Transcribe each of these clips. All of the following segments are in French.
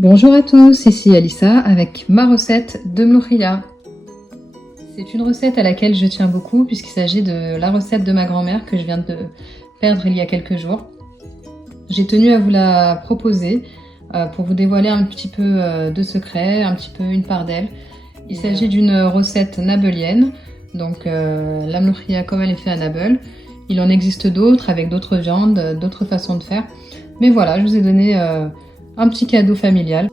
Bonjour à tous, ici Alissa avec ma recette de mloukhia. C'est une recette à laquelle je tiens beaucoup puisqu'il s'agit de la recette de ma grand-mère que je viens de perdre il y a quelques jours. J'ai tenu à vous la proposer pour vous dévoiler un petit peu de secret, un petit peu une part d'elle. Il s'agit d'une recette nabelienne, donc la mloukhia comme elle est faite à Nabeul. Il en existe d'autres avec d'autres viandes, d'autres façons de faire. Mais voilà, je vous ai donné un petit cadeau familial.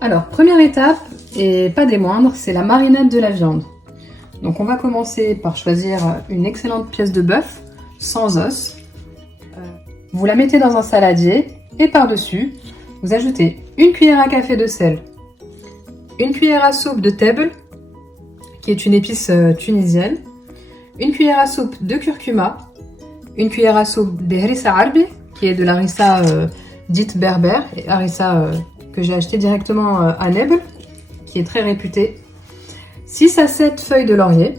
Alors, première étape, et pas des moindres, c'est la marinade de la viande. Donc on va commencer par choisir une excellente pièce de bœuf, sans os. Vous la mettez dans un saladier et par-dessus, vous ajoutez une cuillère à café de sel, une cuillère à soupe de tebel, qui est une épice tunisienne, une cuillère à soupe de curcuma, une cuillère à soupe de harissa arbi, qui est de l'harissa dite berbère, et harissa que j'ai acheté directement à Nabeul, qui est très réputé, 6 à 7 feuilles de laurier,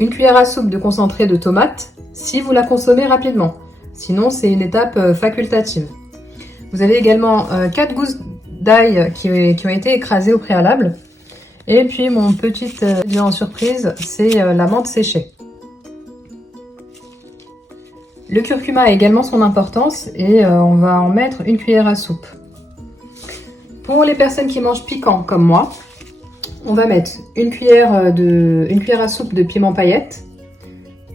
une cuillère à soupe de concentré de tomate, si vous la consommez rapidement. Sinon, c'est une étape facultative. Vous avez également 4 gousses d'ail qui ont été écrasées au préalable. Et puis, mon petit ingrédient en surprise, c'est la menthe séchée. Le curcuma a également son importance et on va en mettre une cuillère à soupe. Pour les personnes qui mangent piquant comme moi, on va mettre une cuillère à soupe de piment paillette,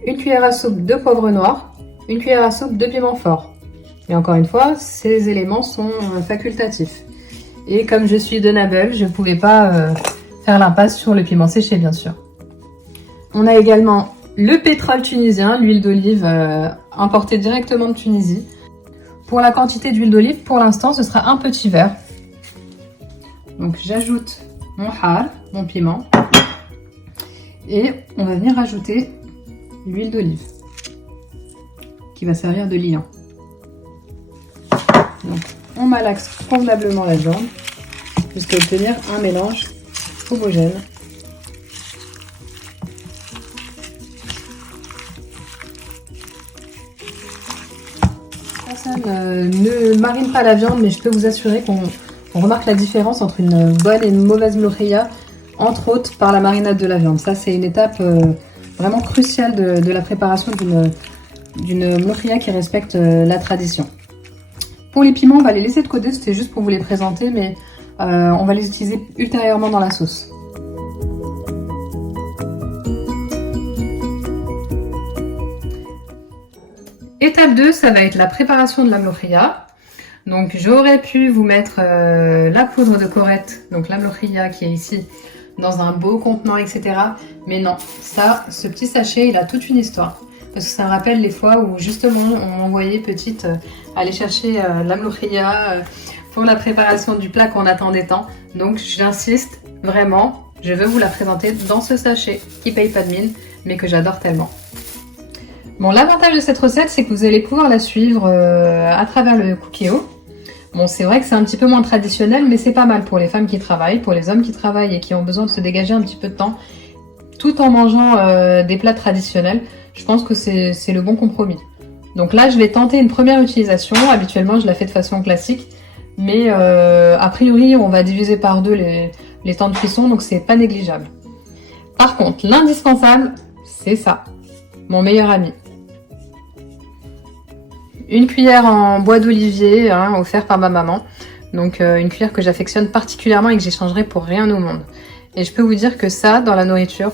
une cuillère à soupe de poivre noir, une cuillère à soupe de piment fort. Et encore une fois, ces éléments sont facultatifs. Et comme je suis de Nabeul, je ne pouvais pas faire l'impasse sur le piment séché, bien sûr. On a également le pétrole tunisien, l'huile d'olive importée directement de Tunisie. Pour la quantité d'huile d'olive, pour l'instant, ce sera un petit verre. Donc j'ajoute mon har, mon piment, et on va venir ajouter l'huile d'olive qui va servir de liant. Donc on malaxe convenablement la viande jusqu'à obtenir un mélange homogène. Personne ne marine pas la viande, mais je peux vous assurer qu'on remarque la différence entre une bonne et une mauvaise mloukhia, entre autres par la marinade de la viande. Ça, c'est une étape vraiment cruciale de la préparation d'une mloukhia qui respecte la tradition. Pour les piments, on va les laisser de côté, c'était juste pour vous les présenter, mais on va les utiliser ultérieurement dans la sauce. Étape 2, ça va être la préparation de la mloukhia. Donc j'aurais pu vous mettre la poudre de Corette, donc la mloukhia qui est ici, dans un beau contenant, etc. Mais non, ça, ce petit sachet, il a toute une histoire. Parce que ça me rappelle les fois où justement on m'envoyait petite aller chercher la mloukhia pour la préparation du plat qu'on attendait tant. Donc j'insiste vraiment, je veux vous la présenter dans ce sachet qui paye pas de mine, mais que j'adore tellement. Bon, l'avantage de cette recette, c'est que vous allez pouvoir la suivre à travers le Cookéo. Bon, c'est vrai que c'est un petit peu moins traditionnel, mais c'est pas mal pour les femmes qui travaillent, pour les hommes qui travaillent et qui ont besoin de se dégager un petit peu de temps, tout en mangeant des plats traditionnels. Je pense que c'est le bon compromis. Donc là, je vais tenter une première utilisation. Habituellement, je la fais de façon classique, mais a priori, on va diviser par deux les temps de cuisson, donc c'est pas négligeable. Par contre, l'indispensable, c'est ça, mon meilleur ami. Une cuillère en bois d'olivier, offert par ma maman. Donc une cuillère que j'affectionne particulièrement et que j'échangerai pour rien au monde. Et je peux vous dire que ça, dans la nourriture,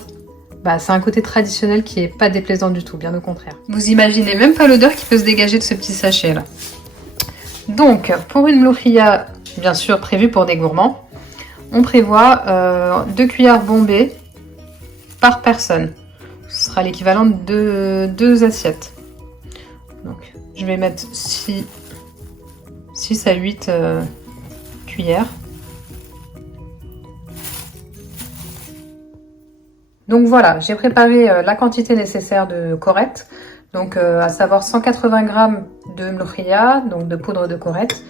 c'est un côté traditionnel qui est pas déplaisant du tout, bien au contraire. Vous imaginez même pas l'odeur qui peut se dégager de ce petit sachet là. Donc, pour une mloukhia, bien sûr prévue pour des gourmands, on prévoit 2 cuillères bombées par personne. Ce sera l'équivalent de 2 assiettes. Donc, je vais mettre 6 à 8 cuillères. Donc voilà, j'ai préparé la quantité nécessaire de Corette. Donc à savoir 180 g de mloukhia, donc de poudre de Corette,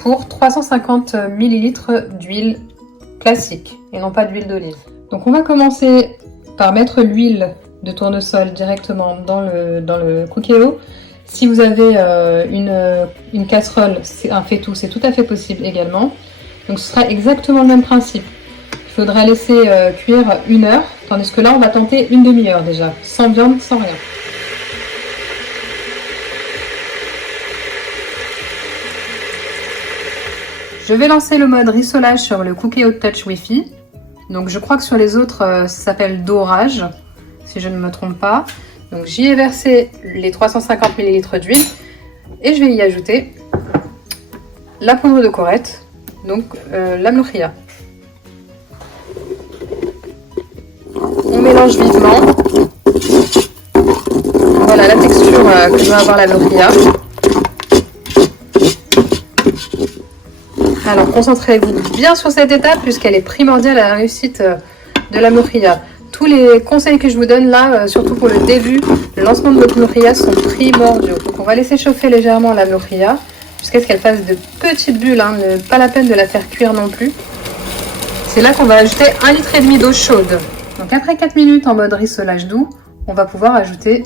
pour 350 ml d'huile classique et non pas d'huile d'olive. Donc on va commencer par mettre l'huile de tournesol directement dans le Cookéo. Si vous avez une casserole, c'est un faitout, c'est tout à fait possible également. Donc ce sera exactement le même principe. Il faudra laisser cuire 1 heure, tandis que là on va tenter une demi-heure déjà, sans viande, sans rien. Je vais lancer le mode rissolage sur le Cookéo Touch Wi-Fi. Donc je crois que sur les autres, ça s'appelle dorage, si je ne me trompe pas. Donc j'y ai versé les 350 ml d'huile et je vais y ajouter la poudre de Corette, donc la mlokhia. On mélange vivement. Voilà la texture que doit avoir la mlokhia. Alors concentrez-vous bien sur cette étape puisqu'elle est primordiale à la réussite de la mlokhia. Tous les conseils que je vous donne là, surtout pour le début, le lancement de votre mlokhia sont primordiaux. Donc on va laisser chauffer légèrement la mlokhia jusqu'à ce qu'elle fasse de petites bulles, hein, pas la peine de la faire cuire non plus. C'est là qu'on va ajouter 1,5 litre d'eau chaude. Donc après 4 minutes en mode rissolage doux, on va pouvoir ajouter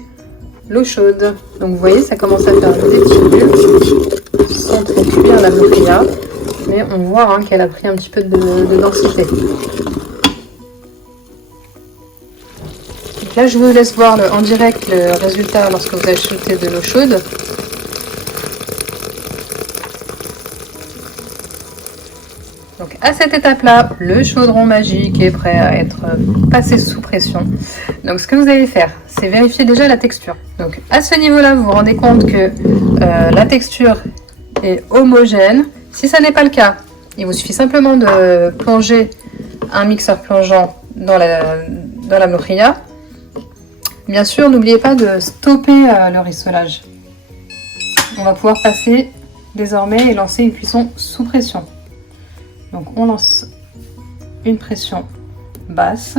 l'eau chaude. Donc vous voyez, ça commence à faire des petites bulles sans trop cuire la mlokhia. Mais on voit hein, qu'elle a pris un petit peu de densité. Donc là, je vous laisse voir en direct le résultat lorsque vous ajoutez de l'eau chaude. Donc à cette étape-là, le chaudron magique est prêt à être passé sous pression. Donc ce que vous allez faire, c'est vérifier déjà la texture. Donc à ce niveau-là, vous vous rendez compte que la texture est homogène. Si ça n'est pas le cas, il vous suffit simplement de plonger un mixeur plongeant dans la mlokhia. Bien sûr, n'oubliez pas de stopper le rissolage. On va pouvoir passer désormais et lancer une cuisson sous pression. Donc on lance une pression basse.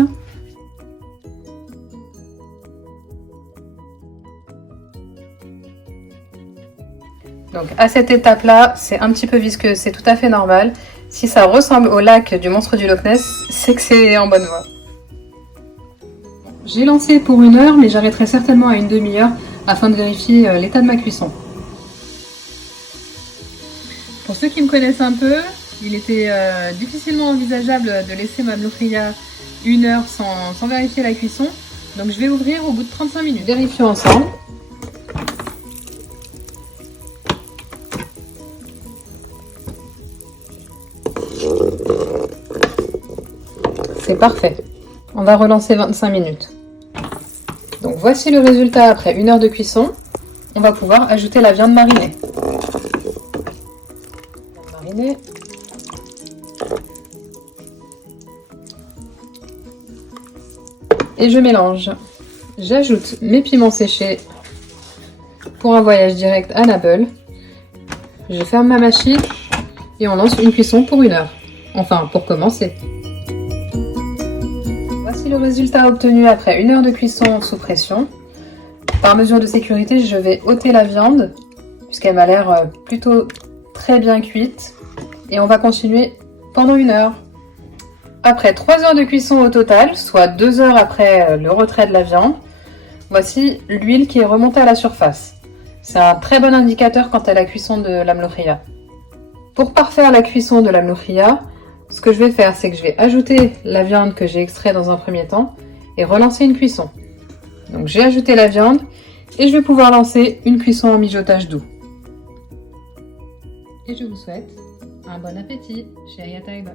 Donc à cette étape-là, c'est un petit peu visqueux, c'est tout à fait normal. Si ça ressemble au lac du monstre du Loch Ness, c'est que c'est en bonne voie. J'ai lancé pour 1 heure, mais j'arrêterai certainement à une demi-heure afin de vérifier l'état de ma cuisson. Pour ceux qui me connaissent un peu, il était difficilement envisageable de laisser ma mlokhia 1 heure sans vérifier la cuisson. Donc je vais ouvrir au bout de 35 minutes. Vérifions ensemble. C'est parfait. On va relancer 25 minutes. Donc voici le résultat après 1 heure de cuisson. On va pouvoir ajouter la viande marinée. Et je mélange. J'ajoute mes piments séchés pour un voyage direct à Naples. Je ferme ma machine et on lance une cuisson pour 1 heure. Enfin, pour commencer. Voici le résultat obtenu après 1 heure de cuisson sous pression. Par mesure de sécurité, je vais ôter la viande puisqu'elle m'a l'air plutôt très bien cuite. Et on va continuer pendant 1 heure. Après 3 heures de cuisson au total, soit 2 heures après le retrait de la viande, voici l'huile qui est remontée à la surface. C'est un très bon indicateur quant à la cuisson de la mlokhia. Pour parfaire la cuisson de la mlokhia, ce que je vais faire, c'est que je vais ajouter la viande que j'ai extraite dans un premier temps et relancer une cuisson. Donc j'ai ajouté la viande et je vais pouvoir lancer une cuisson en mijotage doux. Et je vous souhaite un bon appétit chez Ayataiba.